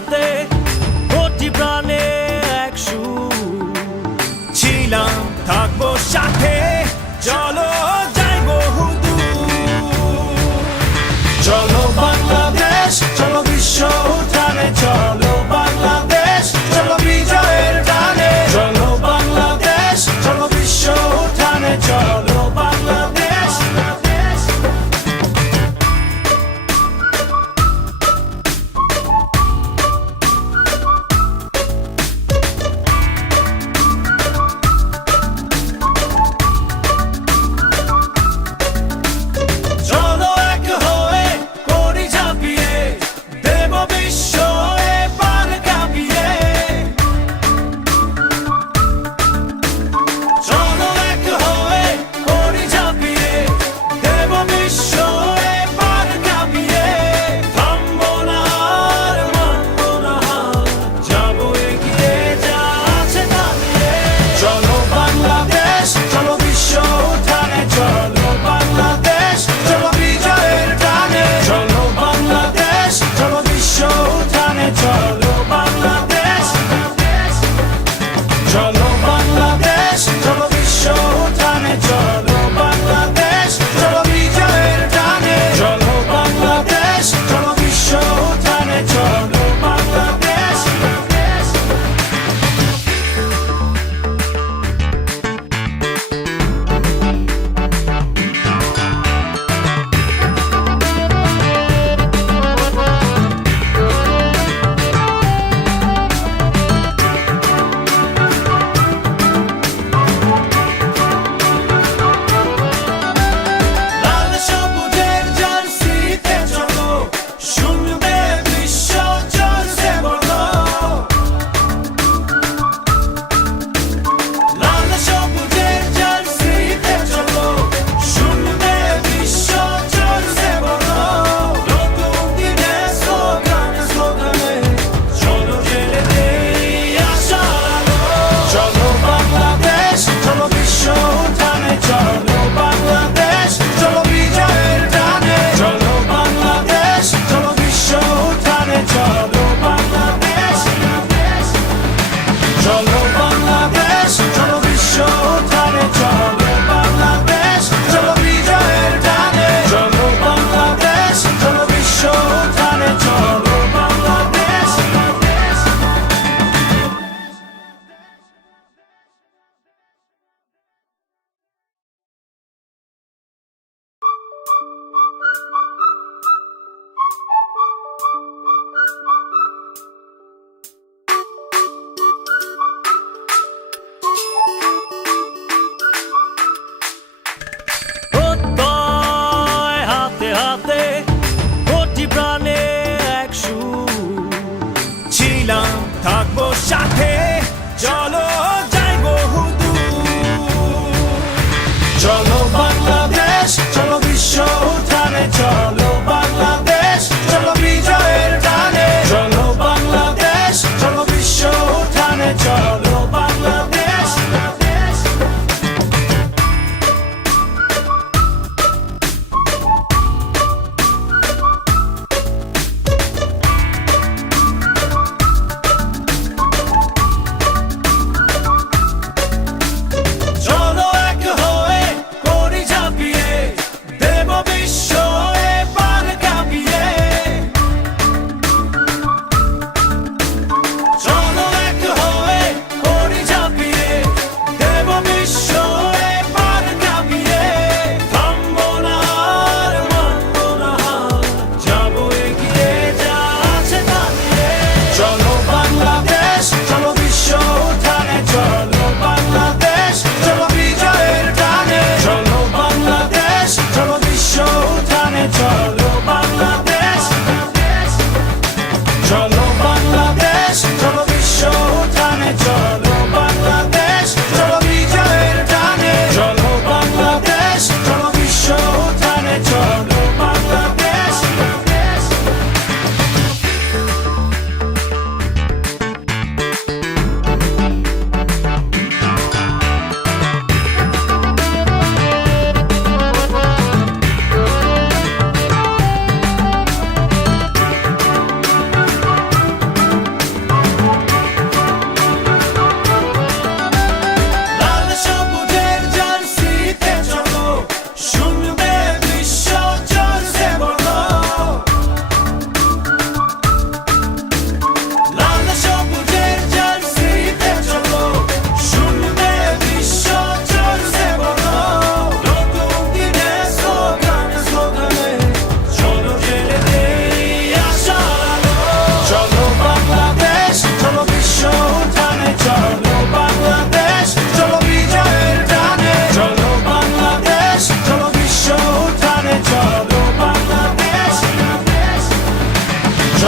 হাতে কোটি প্রাণে এক সুর ছিলাম থাকবো সাথে চলো যাই বহুদূর চলো বাংলাদেশ চলো বিশ্ব উঠানে চলো বাংলাদেশ চলো বিজয়ের টানে চলো বাংলাদেশ চলো বিশ্ব উঠানে চলো বাংলাদেশ থাকবো সাথে চলো যাই বহুদূর চলো বাংলাদেশ চলো বিশ্ব উঠানে চলো বাংলাদেশ চলো বিজয়ের টানে চলো বাংলাদেশ চলো বিশ্ব উঠানে চলো বাংলাদেশ চলো এক হয়ে করি ঝাঁপিয়ে দেব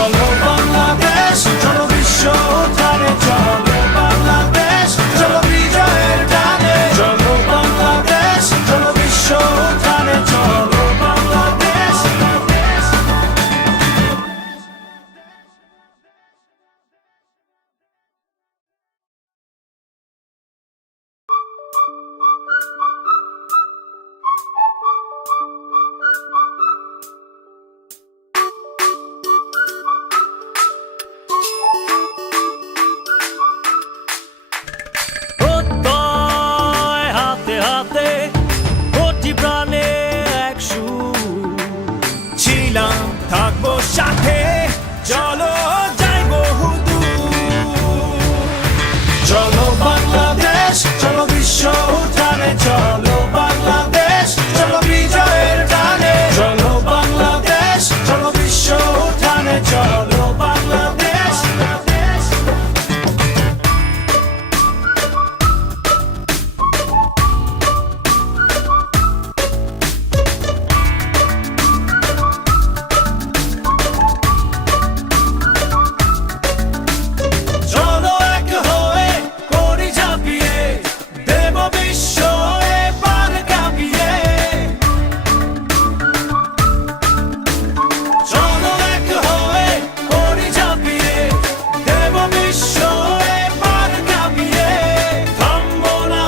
চলো বাংলাদেশ, চলো বিশ্ব উঠানে, চলো বাংলাদেশ, চলো বিজয়ের টানে, চলো বাংলাদেশ, চলো বিশ্ব উঠানে, চলো বাংলাদেশ। প্রত্যয় হাতে হাতে কোটি প্রাণে এক সুর। ছিলাম থাকবো সাথে, চলো যাই বহুদূর। চলো বাংলাদেশ, চলো বিশ্ব উঠানে, চলো বাংলাদেশ, চলো বিজয়ের টানে, চলো বাংলাদেশ, চলো বিশ্ব উঠানে, চলো বাংলাদেশ। চলো এক হয়ে করি ঝাঁপিয়ে, দেব বিশ্ব এবার কাঁপিয়ে। চলো এক হয়ে করি ঝাঁপিয়ে, দেব বিশ্ব এবার কাঁপিয়ে। থামবো না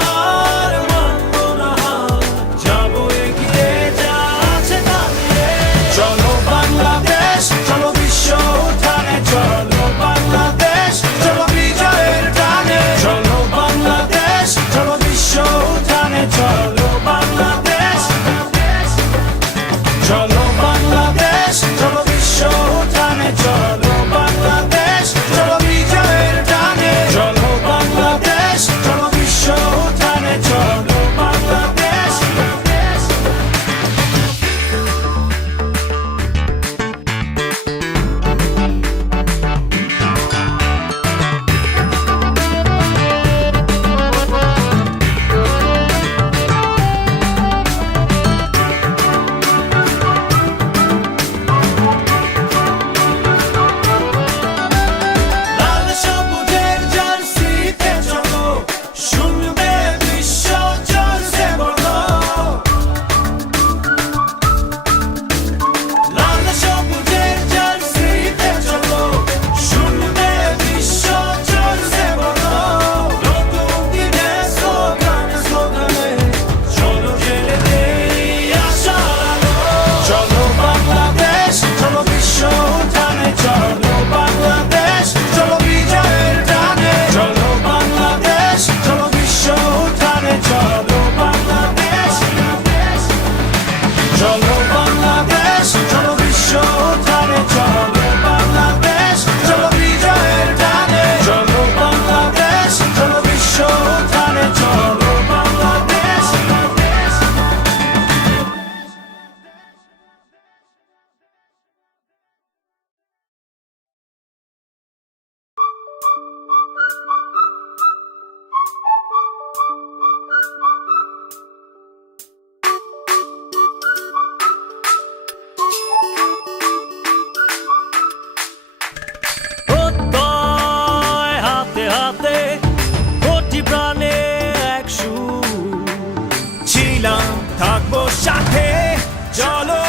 আর মানবো না হার, যাবো এগিয়ে যা আছে দাঁড়িয়ে। চলো বাংলাদেশ, চলো বিশ্ব উঠানে, চলো বাংলাদেশ, চলো বিজয়ের টানে, চলো বাংলাদেশ, চলো বিশ্ব উঠানে, চলো বাংলাদেশ। চলো বাংলাদেশ, চলো বিশ্ব উঠানে, চলো বাংলাদেশ, চলো বিজয়ের টানে, চলো বাংলাদেশ, চলো বিশ্ব উঠানে, চলো বাংলাদেশ। লাল সবুজের জার্সিতে চলো, শুনবে বিশ্ব জোরসে বলো। লাল সবুজের জার্সিতে চলো, শুনবে বিশ্ব জোরসে বলো। নতুন দিনে স্লোগানে স্লোগানে, চলো জেলে দেই আশার আলো। চলো বাংলাদেশ, চলো বিশ্ব উঠানে, চলো বাংলাদেশ, চলো বিজয়ের টানে, চলো বাংলাদেশ, চলো বিশ্ব উঠানে, চলো বাংলাদেশ। চলো বাংলাদেশ, চলো বিশ্ব উঠানে, চলো বাংলাদেশ, চলো বিজয়ের টানে, চলো বাংলাদেশ, চলো বিশ্ব উঠানে, চলো বাংলাদেশ। প্রত্যয় হাতে হাতে কোটি প্রাণে এক সুর। ছিলাম থাকবো সাথে, চলো